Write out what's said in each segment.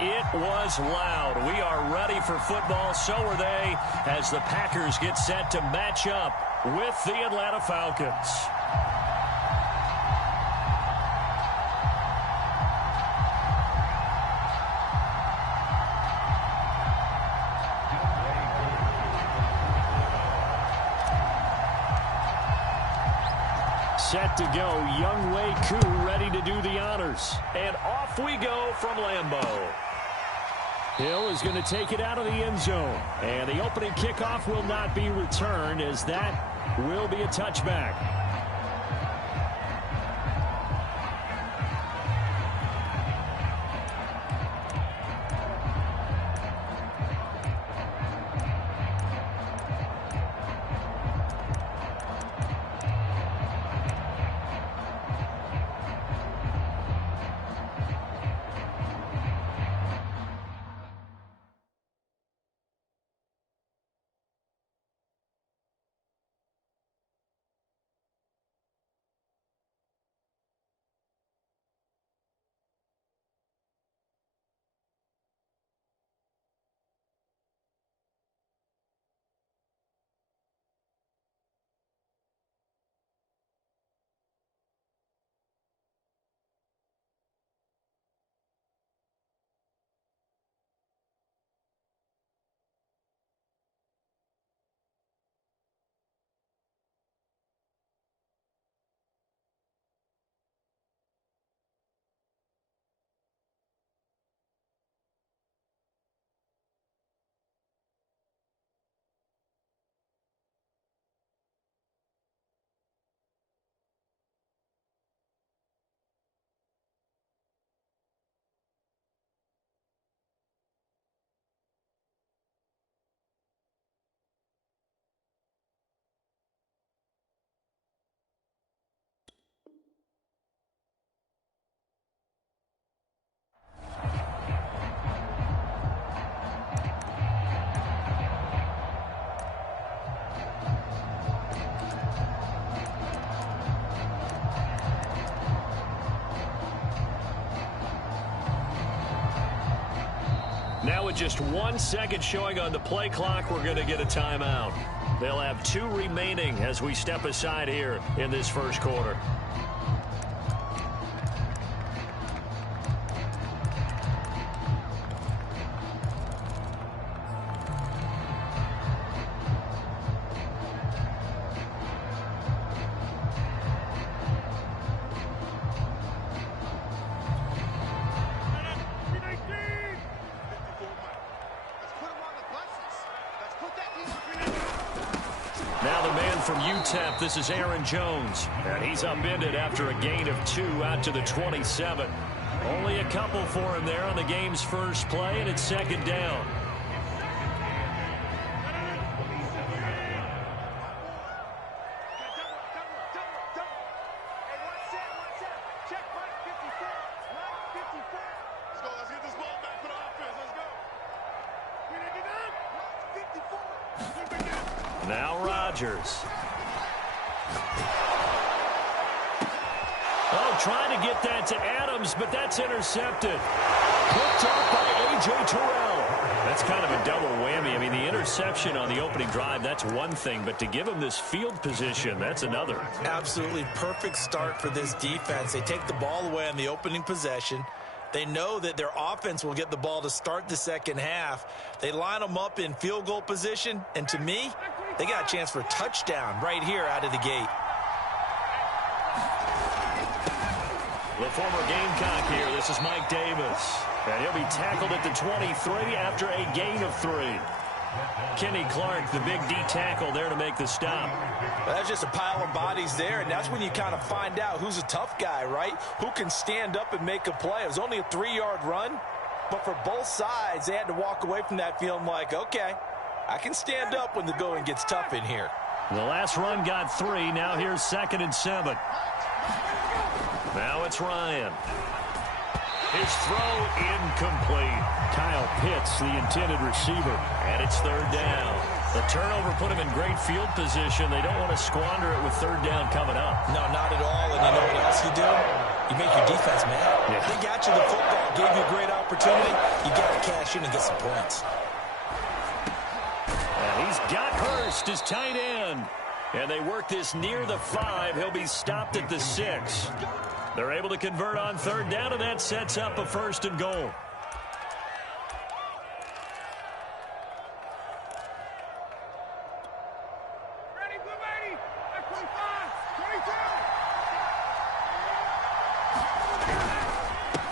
it was loud. We are ready for football. So are they as the Packers get set to match up with the Atlanta Falcons. Set to go, Younghoe Koo ready to do the honors. And off we go from Lambeau. Hill is going to take it out of the end zone. And the opening kickoff will not be returned, as that will be a touchback. Now with just 1 second showing on the play clock, we're going to get a timeout. They'll have 2 remaining as we step aside here in this first quarter. Now the man from UTEP, this is Aaron Jones. And he's upended after a gain of 2 out to the 27. Only a couple for him there on the game's first play, and it's second down. Now Rodgers. Oh, trying to get that to Adams, but that's intercepted. Picked off by A.J. Terrell. That's kind of a double whammy. I mean, the interception on the opening drive, that's one thing, but to give him this field position, that's another. Absolutely perfect start for this defense. They take the ball away on the opening possession. They know that their offense will get the ball to start the second half. They line them up in field goal position, and to me, they got a chance for a touchdown right here out of the gate. The former Gamecock here. This is Mike Davis. And he'll be tackled at the 23 after a gain of 3. Kenny Clark, the big D tackle there to make the stop. Well, that's just a pile of bodies there, and that's when you kind of find out who's a tough guy, right? Who can stand up and make a play. It was only a 3-yard run, but for both sides, they had to walk away from that feeling like, okay, I can stand up when the going gets tough in here. The last run got 3. Now here's 2nd and 7. Now it's Ryan. His throw incomplete. Kyle Pitts, the intended receiver. And it's 3rd down. The turnover put him in great field position. They don't want to squander it with 3rd down coming up. No, not at all. And you know what else you do? You make your defense mad. Yeah. They got you the football, gave you a great opportunity. You got to cash in and get some points. And he's got Hurst as tight end. And they work this near the 5. He'll be stopped at the 6. They're able to convert on third down, and that sets up a 1st and goal.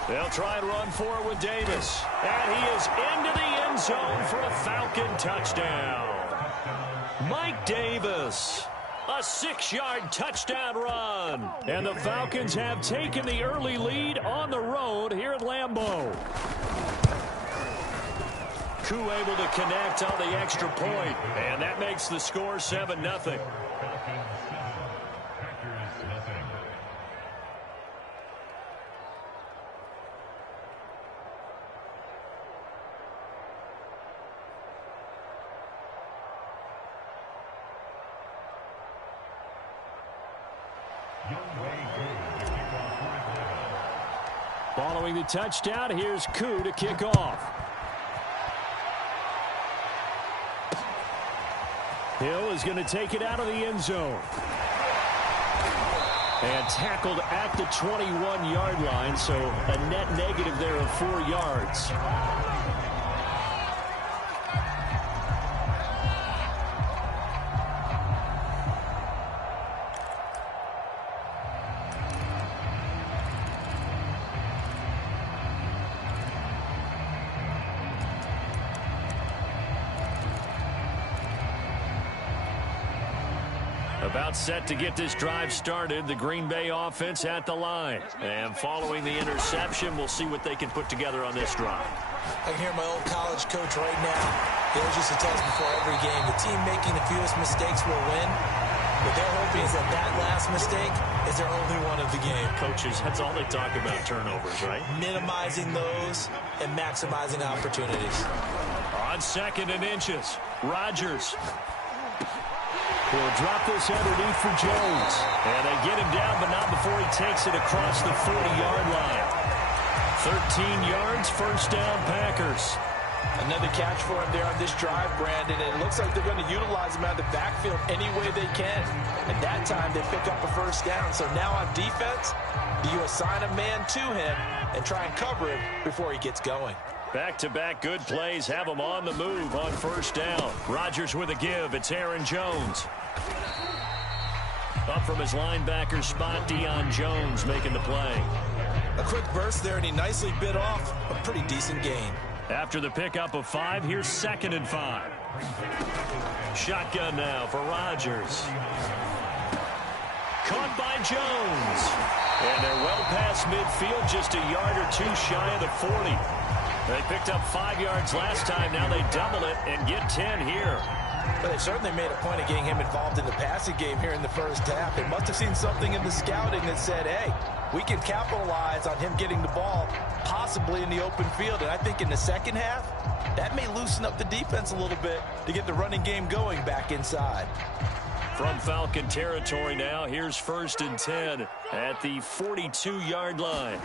They'll try and run for it with Davis. And he is into the end zone for a Falcon touchdown. Mike Davis, a 6-yard touchdown run. And the Falcons have taken the early lead on the road here at Lambeau. Koo able to connect on the extra point. And that makes the score 7-0. Following the touchdown, here's Koo to kick off. Hill is going to take it out of the end zone. And tackled at the 21-yard line, so a net negative there of 4 yards. About set to get this drive started. The Green Bay offense at the line. And following the interception, we'll see what they can put together on this drive. I can hear my old college coach right now. He always used to tell us before every game, the team making the fewest mistakes will win. What they're hoping is that that last mistake is their only one of the game. Coaches, that's all they talk about, turnovers, right? Minimizing those and maximizing opportunities. On 2nd and inches, Rodgers. He'll drop this underneath for Jones. And they get him down, but not before he takes it across the 40-yard line. 13 yards, 1st down, Packers. Another catch for him there on this drive, Brandon. It looks like they're going to utilize him out of the backfield any way they can. And that time they pick up a 1st down. So now on defense, you assign a man to him and try and cover him before he gets going. Back-to-back good plays have him on the move on 1st down. Rodgers with a give. It's Aaron Jones. Up from his linebacker spot, Deion Jones making the play. A quick burst there, and he nicely bit off a pretty decent gain. After the pickup of 5, here's 2nd and 5. Shotgun now for Rodgers. Caught by Jones. And they're well past midfield, just a yard or 2 shy of the 40. They picked up 5 yards last time. Now they double it and get 10 here. But they certainly made a point of getting him involved in the passing game here in the 1st half. They must have seen something in the scouting that said, hey, we can capitalize on him getting the ball possibly in the open field. And I think in the 2nd half, that may loosen up the defense a little bit to get the running game going back inside. From Falcon territory now, here's 1st and 10 at the 42-yard line.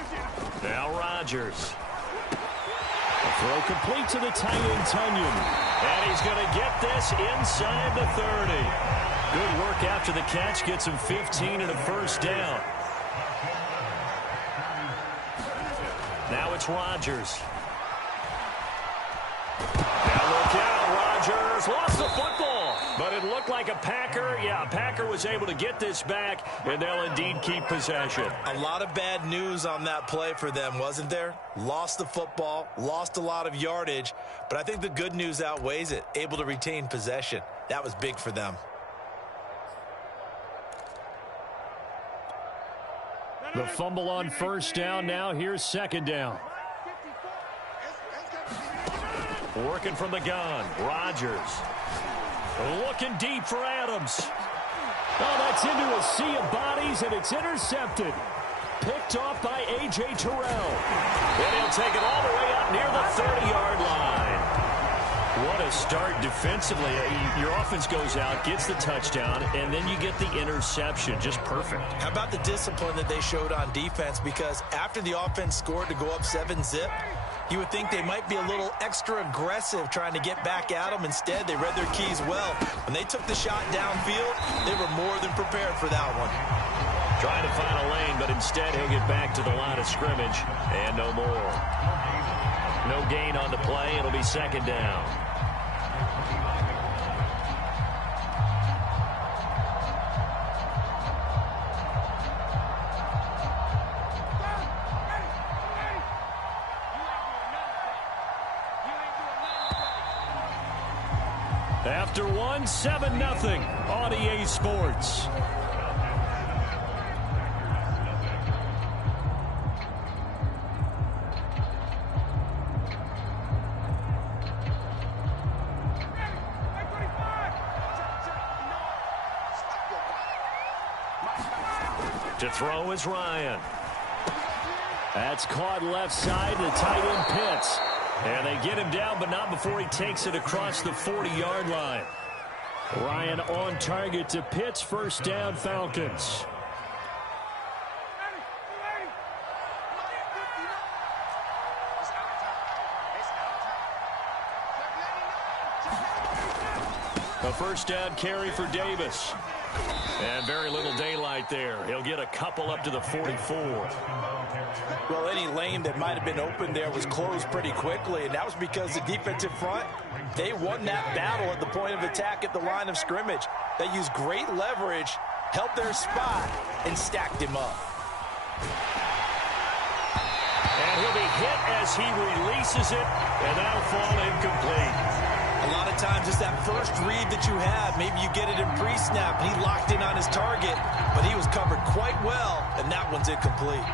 Now Rodgers. Throw complete to the tight end, Tunyon. And he's going to get this inside the 30. Good work after the catch. Gets him 15 and a 1st down. Now it's Rodgers. Now look out, Rodgers lost the football. But it looked like a Packer. Yeah, a Packer was able to get this back, and they'll indeed keep possession. A lot of bad news on that play for them, wasn't there? Lost the football, lost a lot of yardage, but I think the good news outweighs it. Able to retain possession. That was big for them. The fumble on 1st down. Now here's 2nd down. Working from the gun, Rodgers. Looking deep for Adams. Oh, that's into a sea of bodies, and it's intercepted. Picked off by A.J. Terrell. And he'll take it all the way up near the 30-yard line. What a start defensively. Your offense goes out, gets the touchdown, and then you get the interception. Just perfect. How about the discipline that they showed on defense? Because after the offense scored to go up 7-zip, you would think they might be a little extra aggressive trying to get back at them. Instead, they read their keys well. When they took the shot downfield, they were more than prepared for that one. Trying to find a lane, but instead he'll get back to the line of scrimmage, and no more. No gain on the play. It'll be second down. After one, 7-0 on EA Sports. To throw is Ryan. That's caught left side. The tight end Pitts. And they get him down, but not before he takes it across the 40-yard line. Ryan on target to Pitts. First down, Falcons. A first down carry for Davis. And very little daylight there. He'll get a couple up to the 44. Well, any lane that might have been open there was closed pretty quickly, and that was because the defensive front, they won that battle at the point of attack at the line of scrimmage. They used great leverage, held their spot, and stacked him up. And he'll be hit as he releases it, and that'll fall incomplete. A lot of times it's that first read that you have. Maybe you get it in pre-snap, and he locked in on his target, but he was covered quite well, and that one's incomplete.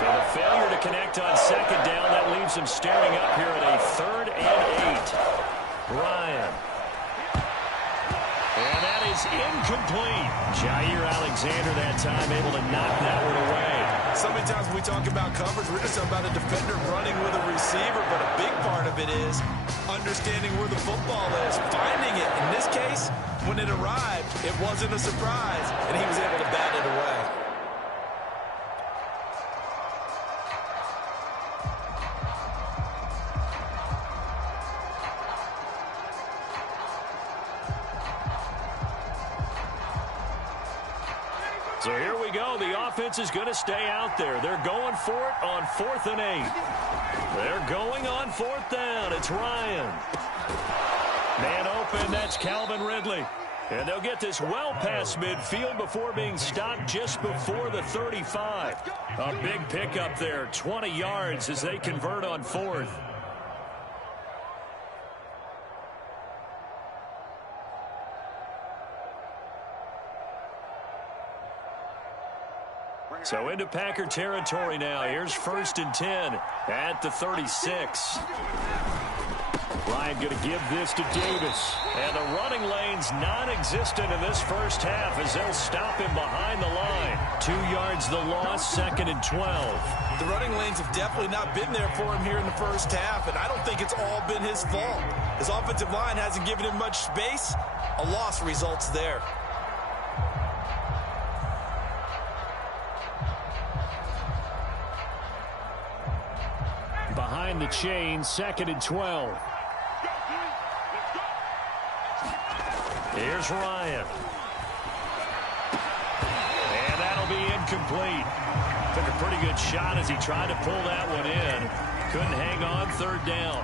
So the failure to connect on second down, that leaves him staring up here at a 3rd and 8. Ryan. And that is incomplete. Jair Alexander that time able to knock that one away. So many times when we talk about coverage, we're just about a defender running with a receiver, but a big part of it is understanding where the football is, finding it. In this case, when it arrived, it wasn't a surprise, and he was able to bat it away. So here we go. The offense is going to stay out there. They're going for it on 4th and 8. They're going on 4th down. It's Ryan. Man open. That's Calvin Ridley. And they'll get this well past midfield before being stopped just before the 35. A big pickup there. 20 yards as they convert on 4th. So into Packer territory now. Here's 1st and 10 at the 36. Ryan going to give this to Davis. And the running lane's non-existent in this first half as they'll stop him behind the line. 2 yards the loss, 2nd and 12. The running lanes have definitely not been there for him here in the first half, and I don't think it's all been his fault. His offensive line hasn't given him much space. A loss results there. Behind the chain, 2nd and 12. Here's Ryan. And that'll be incomplete. Took a pretty good shot as he tried to pull that one in. Couldn't hang on, 3rd down.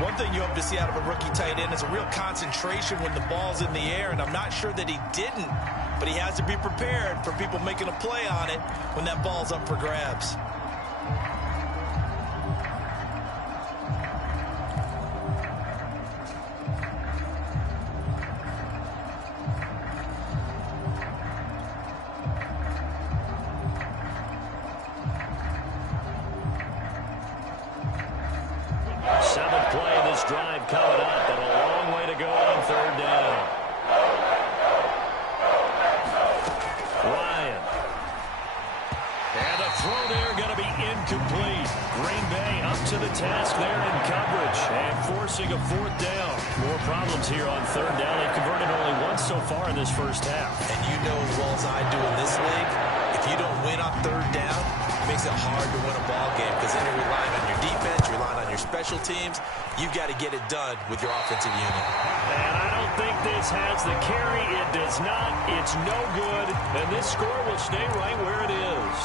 One thing you hope to see out of a rookie tight end is a real concentration when the ball's in the air, and I'm not sure that he didn't, but he has to be prepared for people making a play on it when that ball's up for grabs. Drive coming up, but a long way to go on 3rd down. Ryan. And the throw there going to be incomplete. Green Bay up to the task there in coverage and forcing a 4th down. More problems here on third down. They've converted only once so far in this first half. And you know as well as I do in this league, if you don't win on third down, it makes it hard to win a ball game because then you're relying on your defense, you're relying on your special teams. You've got to get it done with your offensive unit. And I don't think this has the carry. It does not. It's no good. And this score will stay right where it is.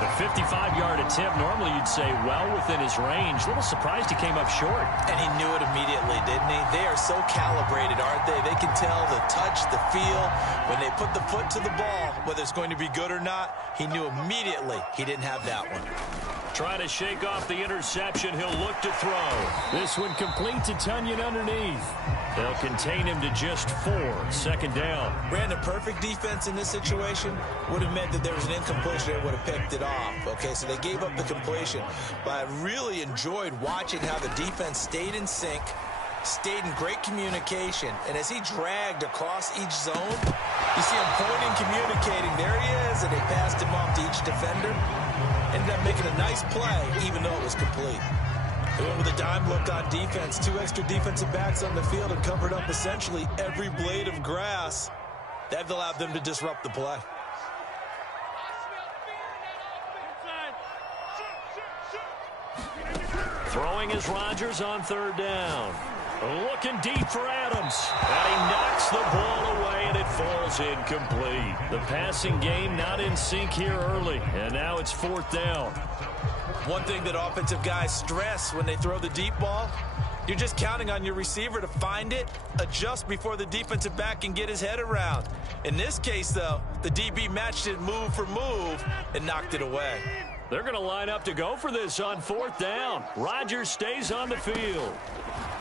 The 55-yard attempt, normally you'd say well within his range. A little surprised he came up short. And he knew it immediately, didn't he? They are so calibrated, aren't they? They can tell the touch, the feel. When they put the foot to the ball, whether it's going to be good or not, he knew immediately he didn't have that one. Trying to shake off the interception. He'll look to throw. This one complete to Tunyon underneath. They'll contain him to just 4. Second down. Brandon, perfect defense in this situation would have meant that there was an incompletion that would have picked it off. Okay, so they gave up the completion. But I really enjoyed watching how the defense stayed in sync, stayed in great communication. And as he dragged across each zone, you see him pointing, communicating. There he is, and they passed him off to each defender. Ended up making a nice play, even though it was complete. They went with a dime look on defense. 2 extra defensive backs on the field and covered up essentially every blade of grass. That allowed them to disrupt the play. Throwing is Rodgers on third down. Looking deep for Adams. And he knocks the ball away, and it falls incomplete. The passing game not in sync here early, and now it's fourth down. One thing that offensive guys stress when they throw the deep ball, you're just counting on your receiver to find it, adjust before the defensive back can get his head around. In this case, though, the DB matched it move for move and knocked it away. They're going to line up to go for this on fourth down. Rodgers stays on the field.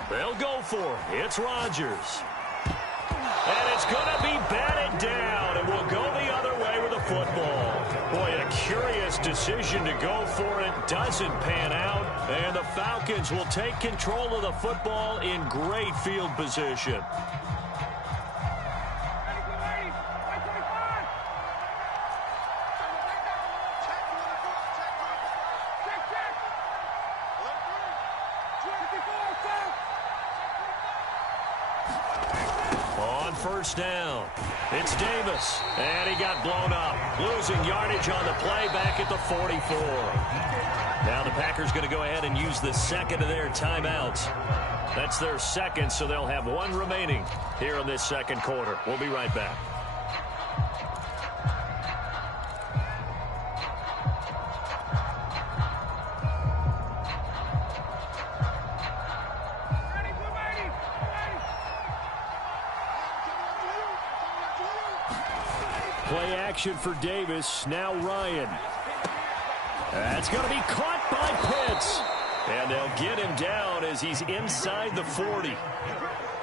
They'll go for it. It's Rodgers. And it's going to be batted down, and we'll go the other way with the football. Boy, a curious decision to go for it. Doesn't pan out, and the Falcons will take control of the football in great field position. First down. It's Davis, and he got blown up. Losing yardage on the play back at the 44. Now the Packers going to go ahead and use the second of their timeouts. That's their second, so they'll have 1 remaining here in this second quarter. We'll be right back. Play action for Davis. Now Ryan. That's going to be caught by Pitts. And they'll get him down as he's inside the 40.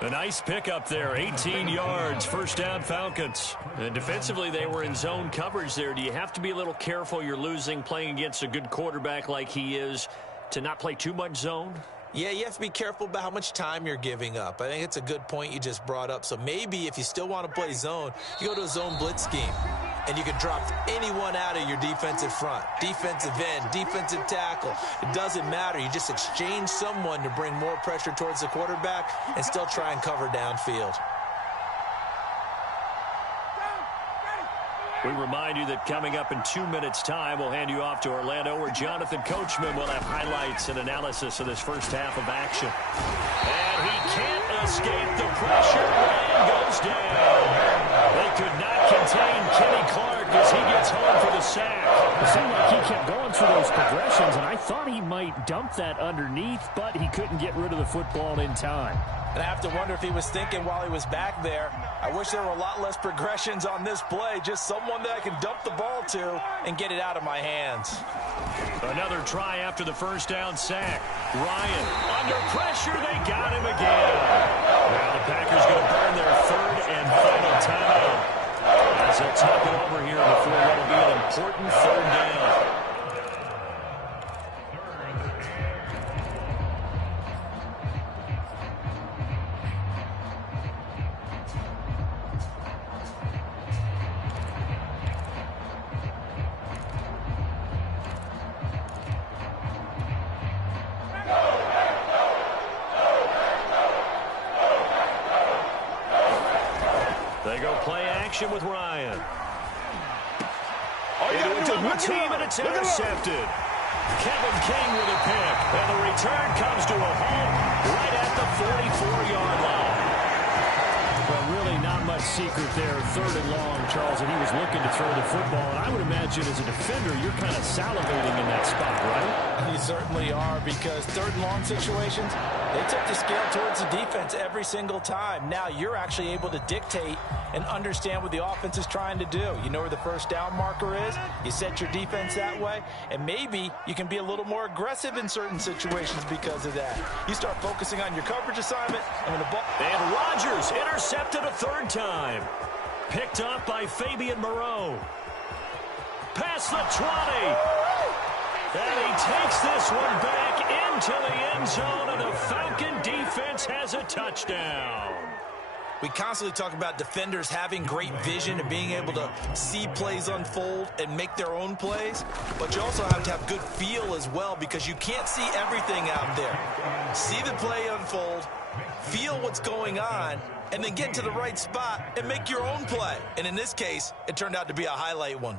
A nice pickup there. 18 yards. First down, Falcons. And defensively, they were in zone coverage there. Do you have to be a little careful? You're losing playing against a good quarterback like he is to not play too much zone? Yeah, you have to be careful about how much time you're giving up. I think it's a good point you just brought up. So maybe if you still want to play zone, you go to a zone blitz scheme. And you can drop anyone out of your defensive front. Defensive end, defensive tackle. It doesn't matter. You just exchange someone to bring more pressure towards the quarterback and still try and cover downfield. We remind you that coming up in 2 minutes' time, we'll hand you off to Orlando, where Jonathan Coachman will have highlights and analysis of this first half of action. And he can't escape the pressure. Ryan goes down. They could not contain Kenny Clark as he gets home for the sack. It seemed like he kept going through those progressions, and I thought he might dump that underneath, but he couldn't get rid of the football in time. And I have to wonder if he was thinking while he was back there, I wish there were a lot less progressions on this play, just someone that I can dump the ball to and get it out of my hands. Another try after the first down sack. Ryan, under pressure, they got him again. Now the Packers going to burn their third and final timeout as they'll talk it over here before what will be an important third down. They go play action with Ryan. Into a double team, and it's intercepted. Kevin King with a pick. And the return comes to a halt right at the 44-yard line. Well, really not much secret there. 3rd and long, Charles, and he was looking to throw the football. And I would imagine as a defender, you're kind of salivating in that spot, right? You certainly are, because 3rd and long situations, they took the scale towards the defense every single time. Now you're actually able to dictate and understand what the offense is trying to do. You know where the first down marker is. You set your defense that way, and maybe you can be a little more aggressive in certain situations because of that. You start focusing on your coverage assignment, and when the ball... And Rodgers intercepted a 3rd time. Picked up by Fabian Moreau. Past the 20. And he takes this one back into the end zone, and the Falcon defense has a touchdown. We constantly talk about defenders having great vision and being able to see plays unfold and make their own plays, but you also have to have good feel as well, because you can't see everything out there. See the play unfold, feel what's going on, and then get to the right spot and make your own play. And in this case, it turned out to be a highlight one.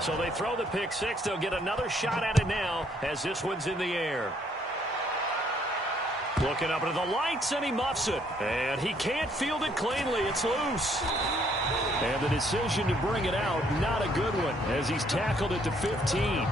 So they throw the pick six. They'll get another shot at it now as this one's in the air. Looking up into the lights, and he muffs it. And he can't field it cleanly. It's loose. And the decision to bring it out, not a good one, as he's tackled at the 15.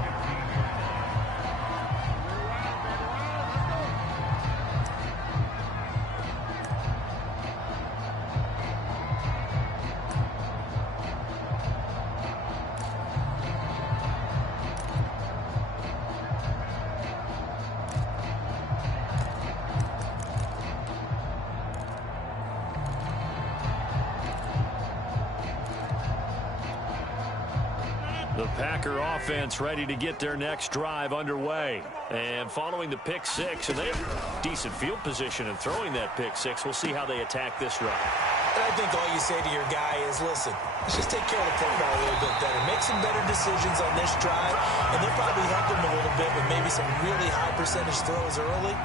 The Packer offense ready to get their next drive underway. And following the pick six, and they have decent field position in throwing that pick six. We'll see how they attack this drive. And I think all you say to your guy is, listen, let's just take care of the football a little bit better. Make some better decisions on this drive, and they'll probably help him a little bit with maybe some really high percentage throws early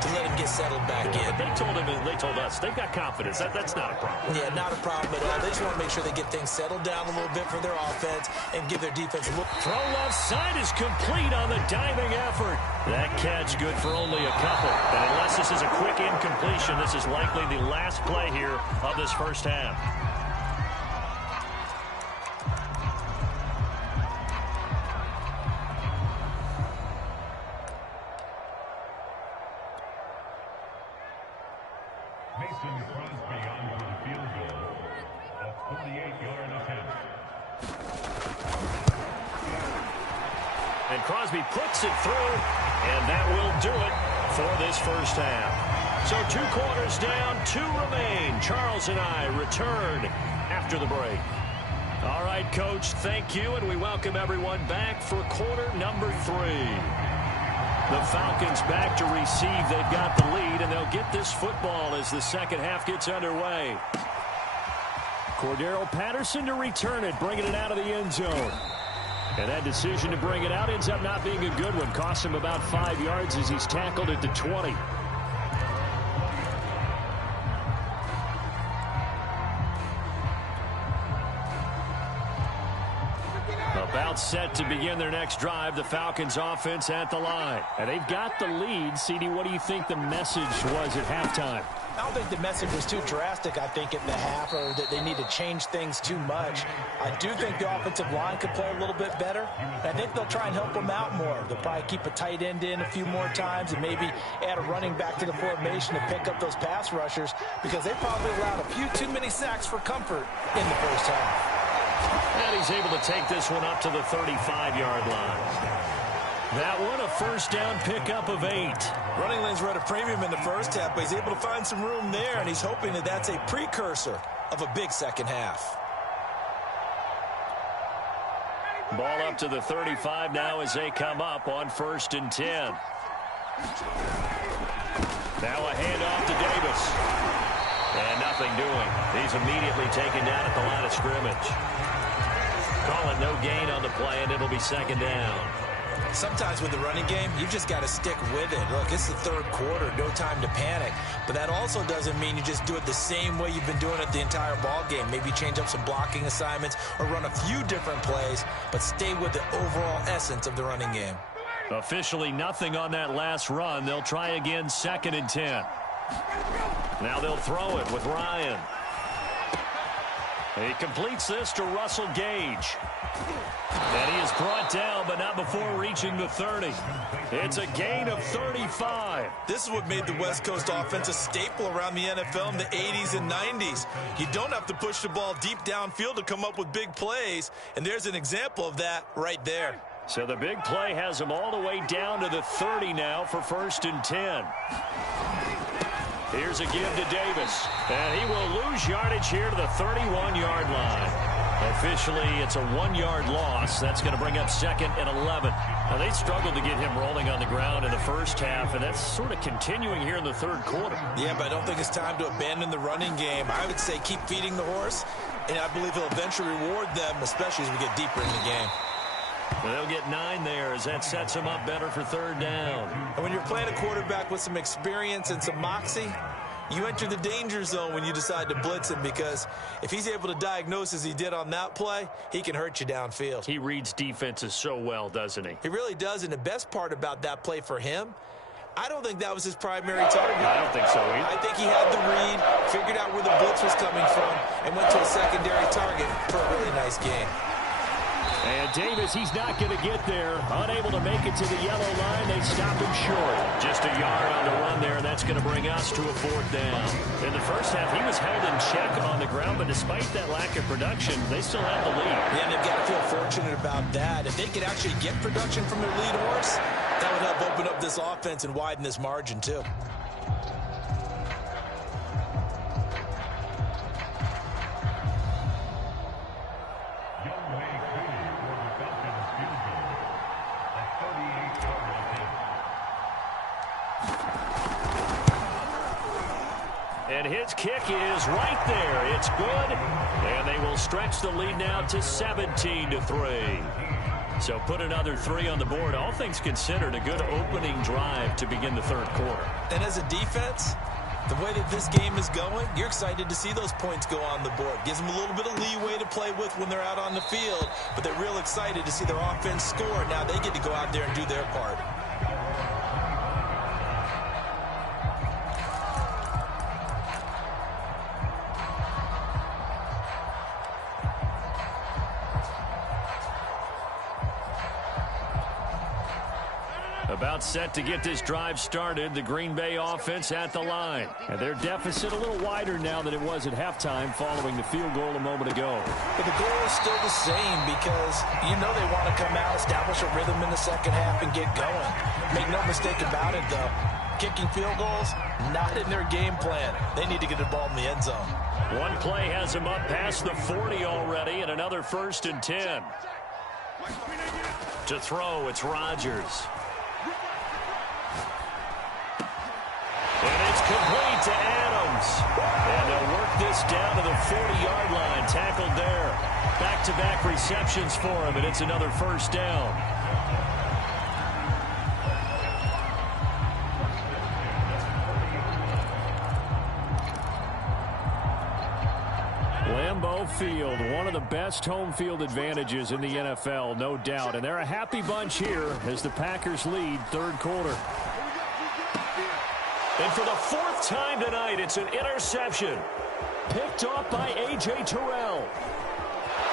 to let him get settled back in. But they told us they've got confidence. That's not a problem. Yeah, not a problem at all. They just want to make sure they get things settled down a little bit for their offense and give their defense a look. Throw left side is complete on the diving effort. That catch good for only a couple. And unless this is a quick incompletion, this is likely the last play here of this first half. And Crosby puts it through, and that will do it for this first half. So 2 quarters down, 2 remain. Charles and I return after the break. All right, Coach, thank you, and we welcome everyone back for quarter number 3. The Falcons back to receive. They've got the lead, and they'll get this football as the second half gets underway. Cordero Patterson to return it, bringing it out of the end zone. And that decision to bring it out ends up not being a good one. Costs him about 5 yards as he's tackled at the 20. About set to begin their next drive, the Falcons offense at the line. And they've got the lead. CD, what do you think the message was at halftime? I don't think the message was too drastic, I think, at the half, or that they need to change things too much. I do think the offensive line could play a little bit better. I think they'll try and help them out more. They'll probably keep a tight end in a few more times and maybe add a running back to the formation to pick up those pass rushers, because they probably allowed a few too many sacks for comfort in the first half. And he's able to take this one up to the 35-yard line. That one, a first down pickup of 8. Running lanes were at a premium in the first half, but he's able to find some room there, and he's hoping that that's a precursor of a big second half. Ball up to the 35 now as they come up on 1st and 10. Now a handoff to Davis. And nothing doing. He's immediately taken down at the line of scrimmage. Call it no gain on the play, and it'll be 2nd down. Sometimes with the running game, you've just got to stick with it. Look, it's the third quarter, no time to panic. But that also doesn't mean you just do it the same way you've been doing it the entire ball game. Maybe change up some blocking assignments or run a few different plays, but stay with the overall essence of the running game. Officially nothing on that last run. They'll try again, 2nd and 10. Now they'll throw it with Ryan. He completes this to Russell Gage. And he is brought down, but not before reaching the 30. It's a gain of 35. This is what made the West Coast offense a staple around the NFL in the 80s and 90s. You don't have to push the ball deep downfield to come up with big plays, and there's an example of that right there. So the big play has him all the way down to the 30 now for 1st and 10. Here's a give to Davis, and he will lose yardage here to the 31-yard line. Officially, it's a 1-yard loss. That's going to bring up 2nd and 11. Now, they struggled to get him rolling on the ground in the first half, and that's sort of continuing here in the third quarter. Yeah, but I don't think it's time to abandon the running game. I would say keep feeding the horse, and I believe he'll eventually reward them, especially as we get deeper in the game. They'll get 9 there as that sets him up better for 3rd down. And when you're playing a quarterback with some experience and some moxie, you enter the danger zone when you decide to blitz him, because if he's able to diagnose as he did on that play, he can hurt you downfield. He reads defenses so well, doesn't he? He really does, and the best part about that play for him, I don't think that was his primary target. I don't think so either. I think he had the read, figured out where the blitz was coming from, and went to a secondary target for a really nice game. And Davis, he's not going to get there. Unable to make it to the yellow line. They stop him short. Just a yard on the run there, and that's going to bring us to a 4th down. In the first half, he was held in check on the ground, but despite that lack of production, they still have the lead. Yeah, and they've got to feel fortunate about that. If they could actually get production from their lead horse, that would help open up this offense and widen this margin, too. And his kick is right there. It's good. And they will stretch the lead now to 17-3. So put another 3 on the board. All things considered, a good opening drive to begin the third quarter. And as a defense, the way that this game is going, you're excited to see those points go on the board. Gives them a little bit of leeway to play with when they're out on the field, but they're real excited to see their offense score. Now they get to go out there and do their part. About set to get this drive started. The Green Bay offense at the line. And their deficit a little wider now than it was at halftime following the field goal a moment ago. But the goal is still the same, because you know they want to come out, establish a rhythm in the second half, and get going. Make no mistake about it, though. Kicking field goals, not in their game plan. They need to get the ball in the end zone. One play has them up past the 40 already, and another 1st and 10. To throw, it's Rodgers. And it's complete to Adams. And they'll work this down to the 40-yard line. Tackled there. Back-to-back receptions for him, and it's another 1st down. Lambeau Field, one of the best home field advantages in the NFL, no doubt. And they're a happy bunch here as the Packers lead third quarter. And for the 4th time tonight, it's an interception. Picked off by A.J. Terrell.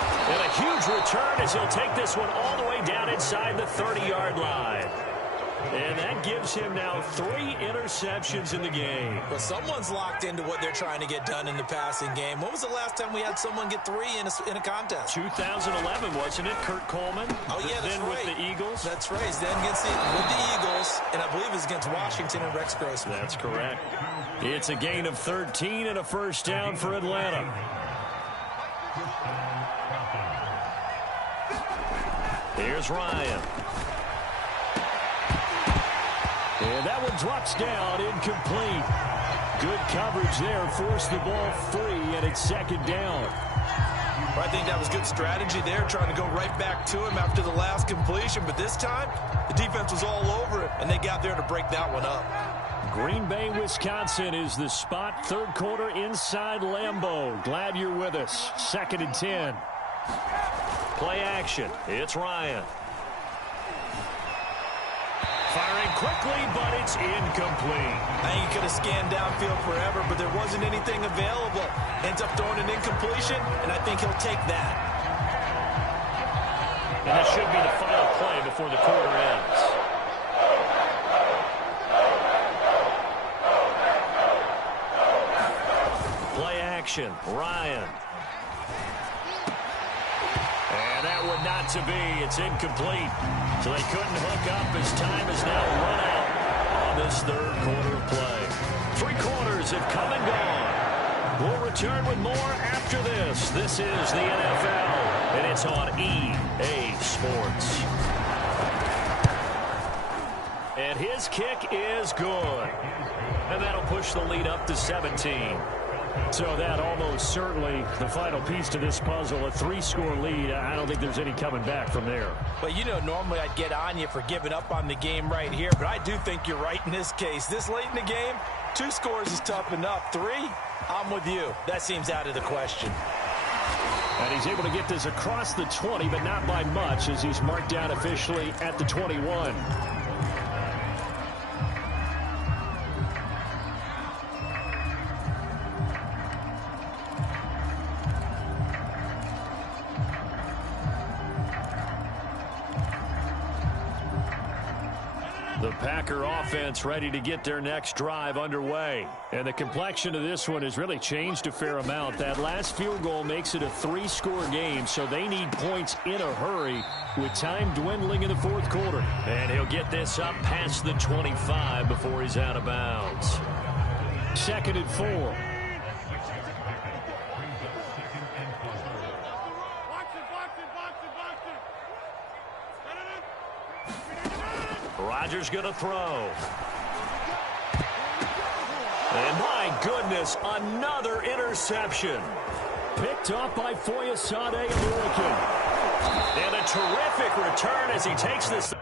And a huge return as he'll take this one all the way down inside the 30-yard line. And that gives him now 3 interceptions in the game. Well, someone's locked into what they're trying to get done in the passing game. When was the last time we had someone get 3 in a contest? 2011, wasn't it? Kurt Coleman. Oh, yeah, that's then right. With the Eagles. That's right. Then with the Eagles, and I believe it's against Washington and Rex Grossman. That's correct. It's a gain of 13 and a 1st down for Atlanta. Here's Ryan. And that one drops down, incomplete. Good coverage there, forced the ball free, and it's 2nd down. Well, I think that was good strategy there, trying to go right back to him after the last completion. But this time, the defense was all over it, and they got there to break that one up. Green Bay, Wisconsin is the spot. Third quarter inside Lambeau. Glad you're with us. 2nd and 10. Play action. It's Ryan. Firing quickly, but it's incomplete. I think he could have scanned downfield forever, but there wasn't anything available. Ends up throwing an incompletion, and I think he'll take that. And that should be the final play before the quarter ends. Play action, Ryan. And that would not to be. It's incomplete. So they couldn't hook up as time is now run out on this third quarter of play. 3 quarters have come and gone. We'll return with more after this. This is the NFL, and it's on EA Sports. And his kick is good. And that'll push the lead up to 17. So that almost certainly the final piece to this puzzle, a 3-score lead. I don't think there's any coming back from there. Well, you know, normally I'd get on you for giving up on the game right here, but I do think you're right in this case. This late in the game, 2 scores is tough enough. 3, I'm with you. That seems out of the question. And he's able to get this across the 20, but not by much, as he's marked down officially at the 21. The Packer offense ready to get their next drive underway. And the complexion of this one has really changed a fair amount. That last field goal makes it a 3-score game, so they need points in a hurry with time dwindling in the 4th quarter. And he'll get this up past the 25 before he's out of bounds. 2nd and 4. Rodgers going to throw. And my goodness, another interception. Picked up by Foyesade American. And a terrific return as he takes this.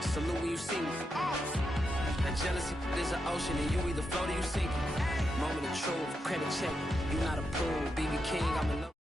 Salute when you see me. That jealousy is an ocean, and you either float or you sink. Moment of truth, credit check. You not a fool, BB King, I'm a